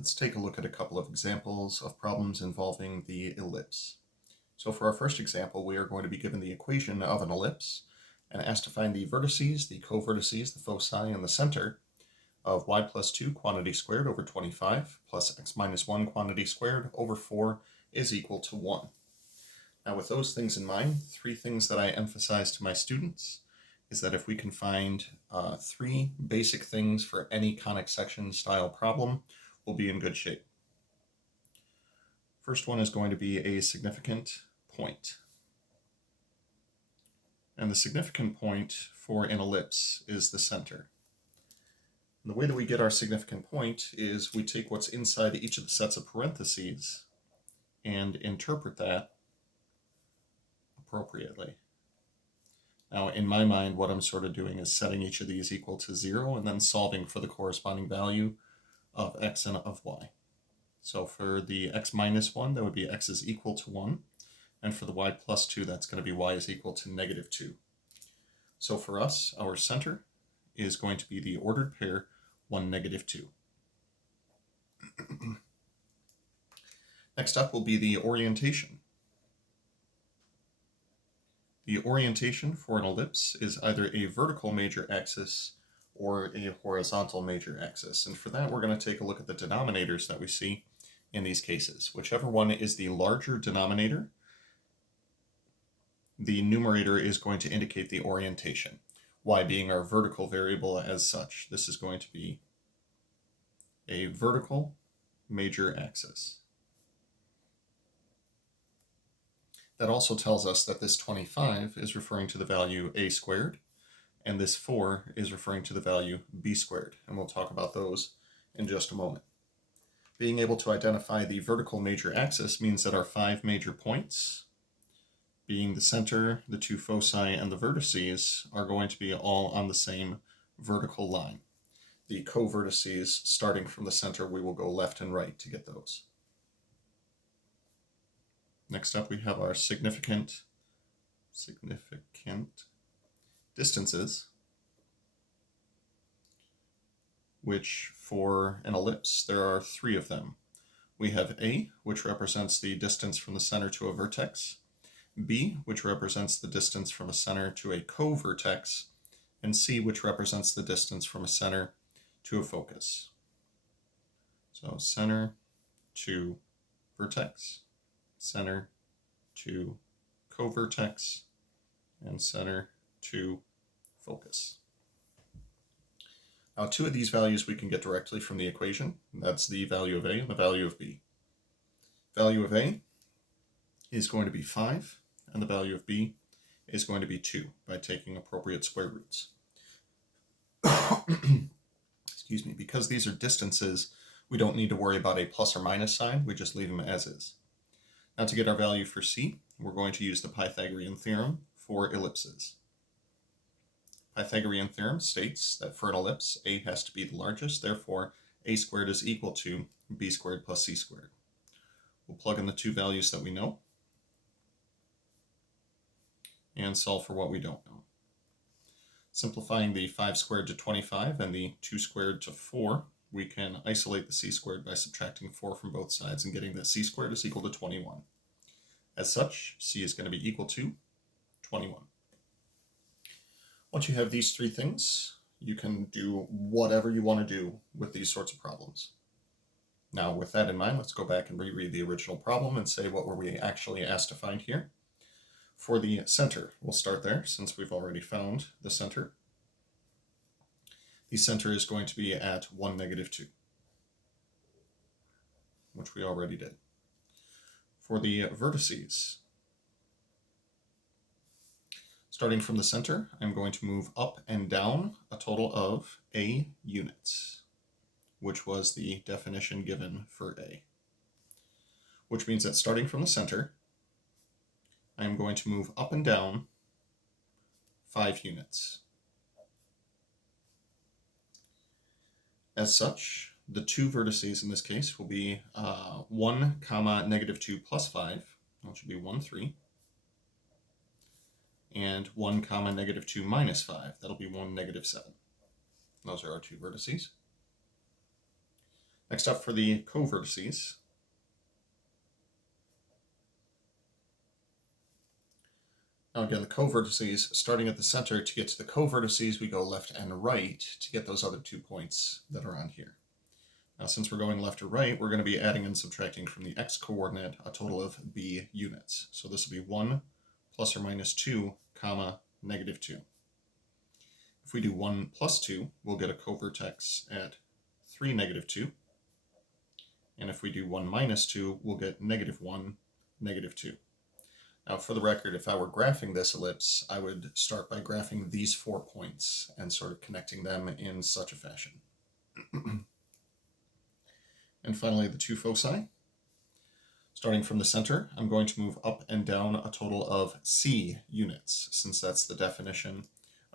Let's take a look at a couple of examples of problems involving the ellipse. So for our first example, we are going to be given the equation of an ellipse and asked to find the vertices, the co-vertices, the foci, and the center of y plus 2 quantity squared over 25 plus x minus 1 quantity squared over 4 is equal to 1. Now with those things in mind, three things that I emphasize to my students is that if we can find three basic things for any conic section style problem, we'll be in good shape. First one is going to be a significant point. And the significant point for an ellipse is the center. And the way that we get our significant point is we take what's inside each of the sets of parentheses and interpret that appropriately. Now, in my mind, what I'm sort of doing is setting each of these equal to 0 and then solving for the corresponding value of x and of y. So for the x minus 1, that would be x is equal to 1. And for the y plus 2, that's going to be y is equal to negative 2. So for us, our center is going to be the ordered pair 1, negative 2. Next up will be the orientation. The orientation for an ellipse is either a vertical major axis or a horizontal major axis. And for that, we're going to take a look at the denominators that we see in these cases. Whichever one is the larger denominator, the numerator is going to indicate the orientation. Y being our vertical variable as such. This is going to be a vertical major axis. That also tells us that this 25 is referring to the value a squared, and this 4 is referring to the value b squared, and we'll talk about those in just a moment. Being able to identify the vertical major axis means that our 5 major points, being the center, the two foci, and the vertices, are going to be all on the same vertical line. The co-vertices, starting from the center, we will go left and right to get those. Next up, we have our significant distances, which for an ellipse, there are 3 of them. We have A, which represents the distance from the center to a vertex, B, which represents the distance from a center to a co-vertex, and C, which represents the distance from a center to a focus. So center to vertex, center to co-vertex, and center to focus. Now, 2 of these values we can get directly from the equation. That's the value of A and the value of B. Value of A is going to be 5, and the value of B is going to be 2 by taking appropriate square roots. Excuse me, because these are distances, we don't need to worry about a plus or minus sign, we just leave them as is. Now to get our value for C, we're going to use the Pythagorean theorem for ellipses. Pythagorean theorem states that for an ellipse, A has to be the largest, therefore A squared is equal to B squared plus C squared. We'll plug in the 2 values that we know and solve for what we don't know. Simplifying the 5 squared to 25 and the 2 squared to 4, we can isolate the c squared by subtracting 4 from both sides and getting that c squared is equal to 21. As such, c is going to be equal to 21. Once you have these 3 things, you can do whatever you want to do with these sorts of problems. Now, with that in mind, let's go back and reread the original problem and say what were we actually asked to find here. For the center, we'll start there since we've already found the center. The center is going to be at 1, negative 2, which we already did. For the vertices, starting from the center, I'm going to move up and down a total of A units, which was the definition given for A. Which means that starting from the center, I'm going to move up and down 5 units. As such, the 2 vertices in this case will be 1, negative 2 plus 5, which will be 1, 3, and 1, negative 2 minus 5, that'll be 1, negative 7. Those are our 2 vertices. Next up for the co-vertices. Now again, the co-vertices, starting at the center, to get to the co-vertices, we go left and right to get those other 2 points that are on here. Now, since we're going left or right, we're going to be adding and subtracting from the x-coordinate a total of b units. So this will be 1 plus or minus 2, comma, negative 2. If we do 1 plus 2, we'll get a co-vertex at 3, negative 2. And if we do 1 minus 2, we'll get negative 1, negative 2. Now, for the record, if I were graphing this ellipse, I would start by graphing these 4 points and sort of connecting them in such a fashion. And finally, the 2 foci. Starting from the center, I'm going to move up and down a total of c units, since that's the definition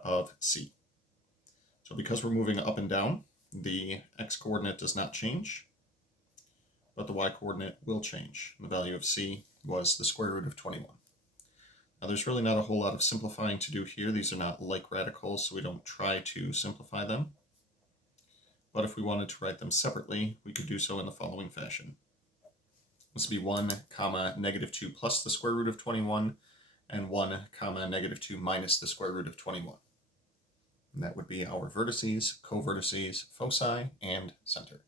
of c. So because we're moving up and down, the x-coordinate does not change, but the y-coordinate will change. The value of c was the square root of 21. Now there's really not a whole lot of simplifying to do here. These are not like radicals, so we don't try to simplify them. But if we wanted to write them separately, we could do so in the following fashion. This would be 1, comma, negative 2 plus the square root of 21, and 1, comma, negative 2 minus the square root of 21. And that would be our vertices, co-vertices, foci, and center.